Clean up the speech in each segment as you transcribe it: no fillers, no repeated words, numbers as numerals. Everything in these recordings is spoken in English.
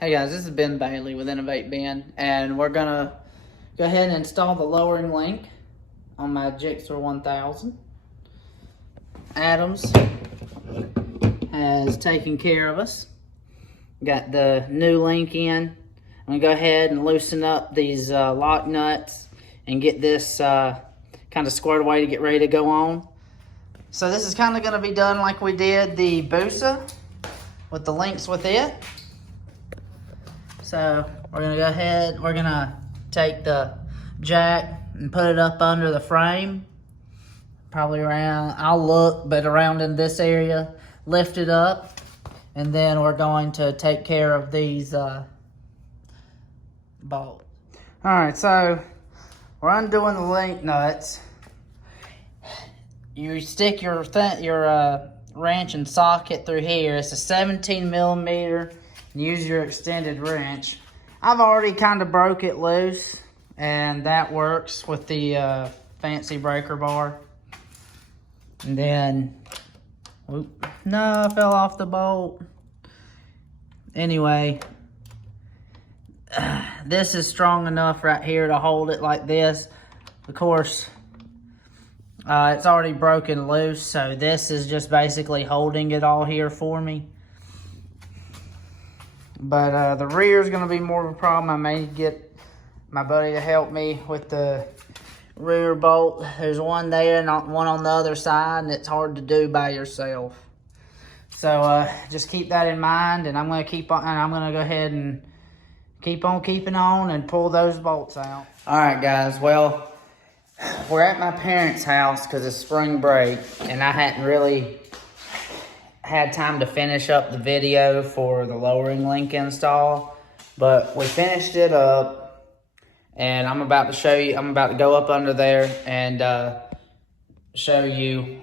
Hey guys, this is Ben Bailey with Innovate Ben, and we're gonna go ahead and install the lowering link on my GSXR 1000. Adams has taken care of us. Got the new link in. I'm gonna go ahead and loosen up these lock nuts and get this kind of squared away to get ready to go on. So this is kind of gonna be done like we did the Busa with the links with it. So we're gonna go ahead, we're gonna take the jack and put it up under the frame. Probably around, I'll look, but around in this area, lift it up. And then we're going to take care of these bolts. All right, so we're undoing the link nuts. You stick your wrench and socket through here. It's a 17 millimeter. Use your extended wrench. I've already kind of broke it loose, and that works with the fancy breaker bar. And then, whoop, no, I fell off the bolt. Anyway, this is strong enough right here to hold it like this. Of course, it's already broken loose, so this is just basically holding it all here for me. But the rear is going to be more of a problem. I may get my buddy to help me with the rear bolt. There's one there and one on the other side, and it's hard to do by yourself. So just keep that in mind, and I'm going to keep on, and I'm going to go ahead and keep on keeping on and pull those bolts out. All right, guys. Well, we're at my parents' house because it's spring break, and I hadn't really had time to finish up the video for the lowering link install, but we finished it up, and I'm about to show you, I'm about to go up under there and show you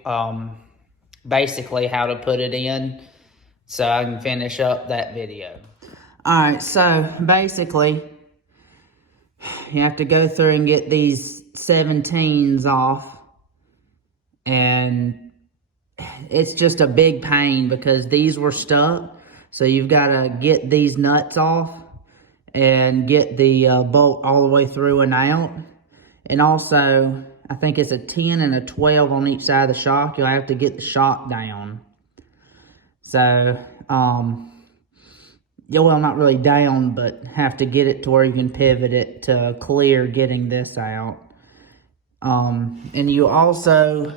basically how to put it in so I can finish up that video. Alright, so basically you have to go through and get these 17s off, and it's just a big pain because these were stuck. So you've got to get these nuts off and get the bolt all the way through and out. And also, I think it's a 10 and a 12 on each side of the shock. You'll have to get the shock down. So, well, not really down, but have to get it to where you can pivot it to clear getting this out. And you also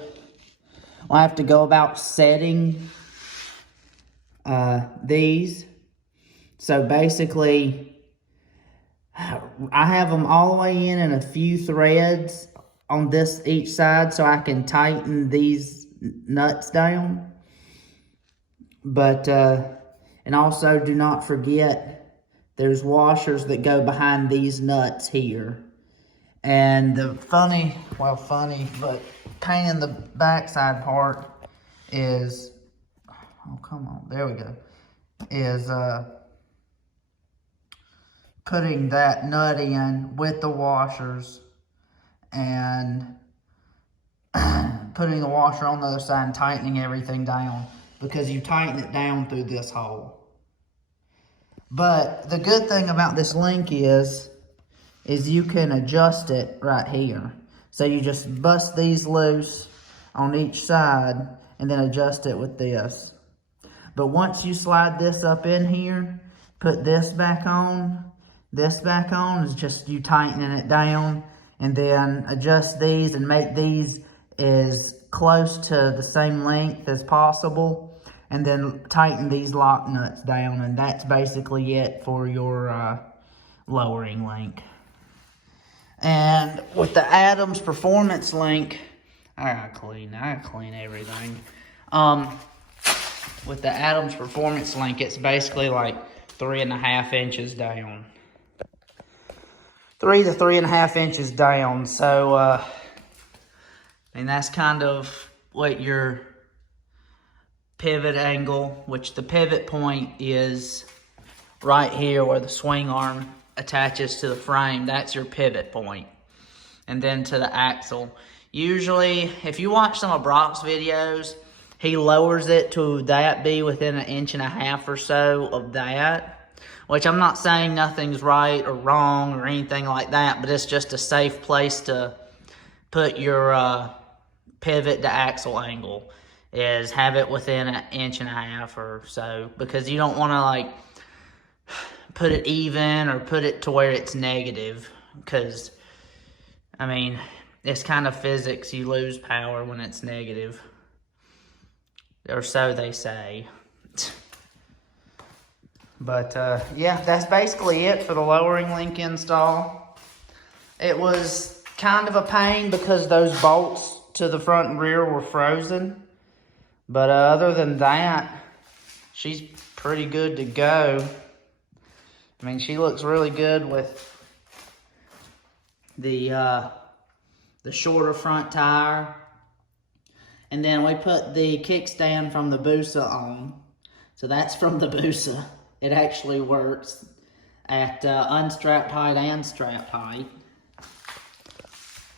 will have to go about setting these. So basically, I have them all the way in a few threads on this each side so I can tighten these nuts down. But, and also do not forget, there's washers that go behind these nuts here. And the funny, but pain in the backside part is, oh, come on, there we go, is putting that nut in with the washers and putting the washer on the other side and tightening everything down, because you tighten it down through this hole. But the good thing about this link is you can adjust it right here. So you just bust these loose on each side and then adjust it with this. But once you slide this up in here, put this back on is just you tightening it down, and then adjust these and make these as close to the same length as possible, and then tighten these lock nuts down, and that's basically it for your lowering link. And with the Adams Performance link, I gotta clean everything. With the Adams Performance link, it's basically like 3.5 inches down. 3 to 3.5 inches down. So, and that's kind of what your pivot angle, which the pivot point is right here where the swing arm attaches to the frame. That's your pivot point. And then to the axle. Usually, if you watch some of Brock's videos, he lowers it to that be within 1.5 inches or so of that. which I'm not saying nothing's right or wrong or anything like that, but it's just a safe place to put your pivot to axle angle, is have it within 1.5 inches or so, because you don't want to like put it even or put it to where it's negative, because I mean, it's kind of physics. You lose power when it's negative, or so they say. But yeah, that's basically it for the lowering link install. It was kind of a pain because those bolts to the front and rear were frozen. But other than that, she's pretty good to go. I mean, she looks really good with the shorter front tire. And then we put the kickstand from the Busa on. So that's from the Busa. It actually works at unstrapped height and strapped height.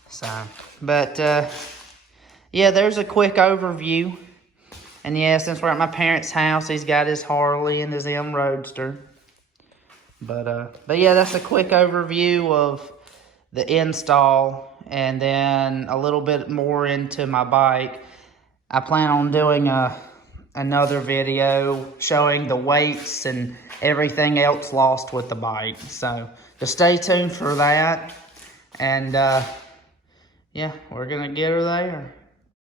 So, but yeah, there's a quick overview. And yeah, since we're at my parents' house, he's got his Harley and his M Roadster. But yeah, that's a quick overview of the install, and then a little bit more into my bike. I plan on doing another video showing the weights and everything else lost with the bike. So just stay tuned for that. And yeah, we're gonna get her there.